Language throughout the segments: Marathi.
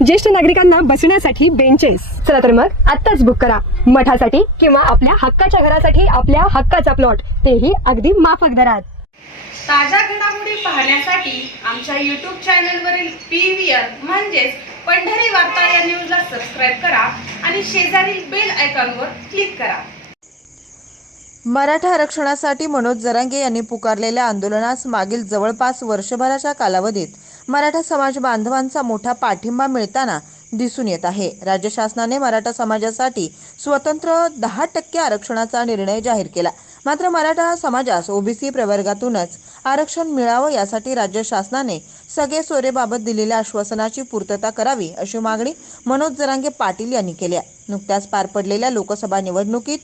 ज्येष्ठ नागरिकांना बसण्यासाठी बेंचेस चला तर मग आत्ताच बुक करा. मठासाठी किंवा आपल्या हक्काच्या घरासाठी आपल्या हक्काचा प्लॉट तेही अगदी माफक दरात. ताज्या घडामोडी पाहण्यासाठी आमच्या यूट्यूब चॅनलवरील पी व्ही आर म्हणजेच पंढरी वार्ता या न्यूजला सबस्क्राईब करा आणि शेजारील बेल आयकॉनवर क्लिक करा. मराठा आरक्षणासाठी मनोज जरांगे यांनी पुकारलेल्या आंदोलनास मागील जवळपास वर्षभराच्या कालावधीत मराठा समाज बांधवांचा मोठा पाठिंबा मिळताना दिसून येत आहे. राज्य शासनाने मराठा समाजासाठी स्वतंत्र दहा टक्के आरक्षणाचा निर्णय जाहीर केला. मात्र मराठा समाजास ओबीसी प्रवर्गातूनच आरक्षण मिळावं यासाठी राज्य शासनाने सगळे सोरेबाबत दिलेल्या आश्वासनाची पूर्तता करावी अशी मागणी मनोज जरांगे पाटील यांनी केली नुकत्याच पार पडलेल्या लोकसभा निवडणुकीत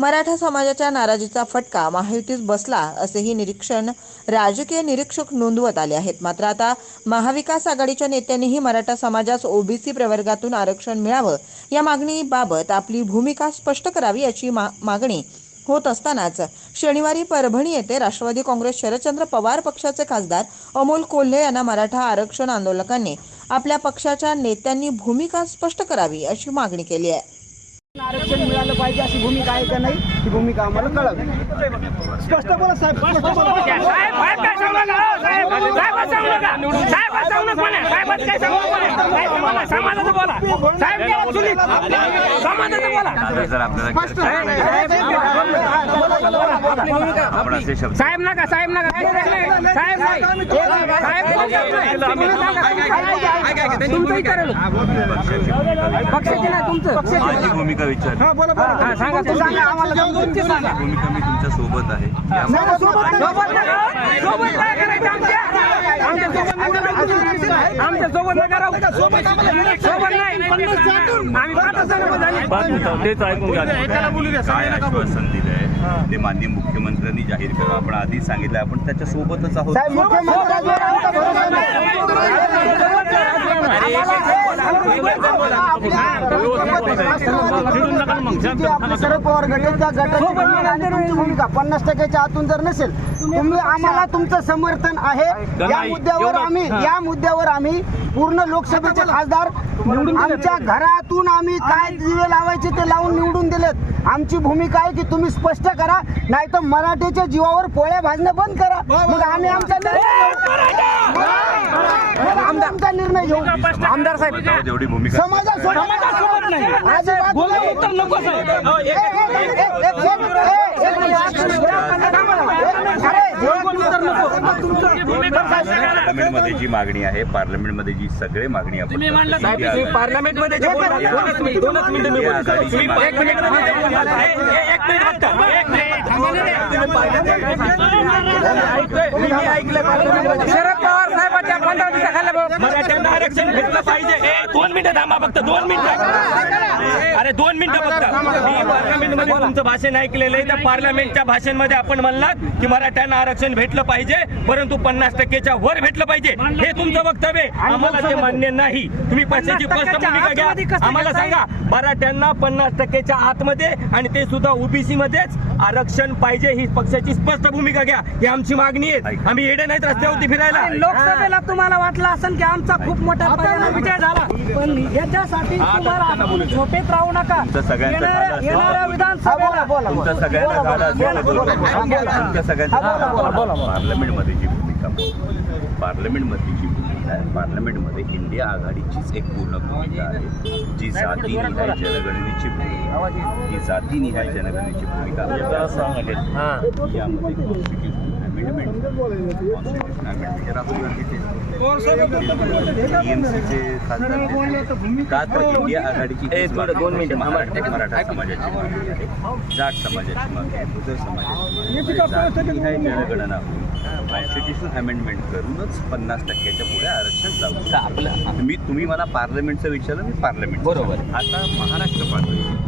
मराठा समाजाच्या नाराजीचा फटका महायुतीत बसला असेही निरीक्षण राजकीय निरीक्षक नोंदवत आले आहेत. मात्र आता महाविकास आघाडीच्या नेत्यांनीही मराठा समाजास ओबीसी प्रवर्गातून आरक्षण मिळावं या मागणीबाबत आपली भूमिका स्पष्ट करावी याची मा- मागणी होत असतानाच शनिवारी परभणी येथे राष्ट्रवादी काँग्रेस शरदचंद्र पवार पक्षाचे खासदार अमोल कोल्हे यांना मराठा आरक्षण आंदोलकांनी आपल्या पक्षाच्या नेत्यांनी भूमिका स्पष्ट करावी अशी मागणी केली आहे. आरक्षण मिळालं पाहिजे अशी भूमिका आहे का नाही ही भूमिका आम्हाला कळत स्पष्ट बोला साहेब स्पष्ट साहेब नका साहेब नका साहेब साहेब तुमचं विचारलं पक्षाची ना तुमचं. माझी भूमिका विचार. हा हा, सांगा तुमचं. सांगा. आम्हाला तुमची सांगा. भूमिका मी तुमच्यासोबत आहे. नाही, सोबत नाही. सोबत नका सोबत काय करायचं आमच्या आमच्यासोबत नका आमच्यासोबत नका राहू सोबत आम्हाला सोबत नाही आम्ही पाच जण झाले काय आश्वासन दिलंय? ते माननीय मुख्यमंत्र्यांनी जाहीर करा. आपण आधी सांगितलं आपण त्याच्या सोबतच आहोत. साहेब मुख्यमंत्र्यांवर आमचा भरोसा नाही. आपले शरद पवार भूमिका पन्नास टक्क्याच्या आतून जर नसेल तुम्ही आम्हाला तुमचं समर्थन आहे या मुद्द्यावर आम्ही या मुद्द्यावर आम्ही पूर्ण लोकसभेचे खासदार आमच्या घरातून आम्ही काय दिवे लावायचे ते लावून निवडून दिलेत आमची भूमिका आहे की तुम्ही स्पष्ट करा नाही तर मराठीच्या जीवावर पोळ्या भाजणं बंद करा मग आम्ही आमच्या निर्णय मग आम्ही आमचा निर्णय घेऊ. आमदार साहेब जेवढी भूमिका. समाजासोबत नाही. अजिबात बोला नाही. उत्तर नको. पार्लमेंटमध्ये जी मागणी आहे पार्लमेंटमध्ये जी सगळे मागणी आपण पार्लमेंटमध्ये. शरद मराठ्यांना आरक्षण भेटलं पाहिजे. ए, दोन मिनिटं थांबा फक्त दोन मिनिटं. अरे दोन मिनिटं फक्त. मी पार्लमेंटमध्ये तुमचं भाषण ऐकलेलं आहे त्या पार्लमेंटच्या भाषणमध्ये आपण म्हणलात की मराठ्यांना आरक्षण भेटलं पाहिजे परंतु पन्नास टक्केच्या वर भेटलं पाहिजे. हे तुमचं वक्तव्य आहे. आम्हाला ते मान्य नाही. तुम्ही पक्षाची स्पष्ट भूमिका घ्या. आम्हाला सांगा मराठ्यांना पन्नास टक्केच्या आतमध्ये आणि ते सुद्धा ओबीसी मध्येच आरक्षण पाहिजे ही पक्षाची स्पष्ट भूमिका घ्या. ही आमची मागणी आहे. आम्ही येडे नाहीत रस्त्यावरती फिरायला. लोकसभेला तुम्हाला वाटलं असेल की आमचा खूप मोठा विजय झाला. पण याच्यासाठी तुम्हाला आपण झोपेत राहू नका. तुमचं सगळ्यांचं येणाऱ्या झालं येणाऱ्या असेल विधानसभेला तुमचं सगळ्यांना तुमच्या पार्लमेंटमध्ये जी भूमिका. जी भूमिका आहे. पार्लमेंटमध्ये इंडिया आघाडीचीच एक पूर्ण भूमिका आहे. जी जातीनिहाय जनगणनेची भूमिका ही जातीनिहाय जनगणनेची भूमिका यामध्ये amendment constitution amendment Rahul Gandhi ते टीएमसीचे खासदार का तर इंडिया आघाडीची मराठा समाजाची आहे जाट समाजाची मागणी गुजर समाजाची मागणी जनगणना अमेंडमेंट करूनच पन्नास टक्क्याच्या पुढे आरक्षण जाऊ आपलं मी तुम्ही मला पार्लमेंटचं विचारलं मी पार्लमेंट बरोबर. आता महाराष्ट्र पार्लमेंट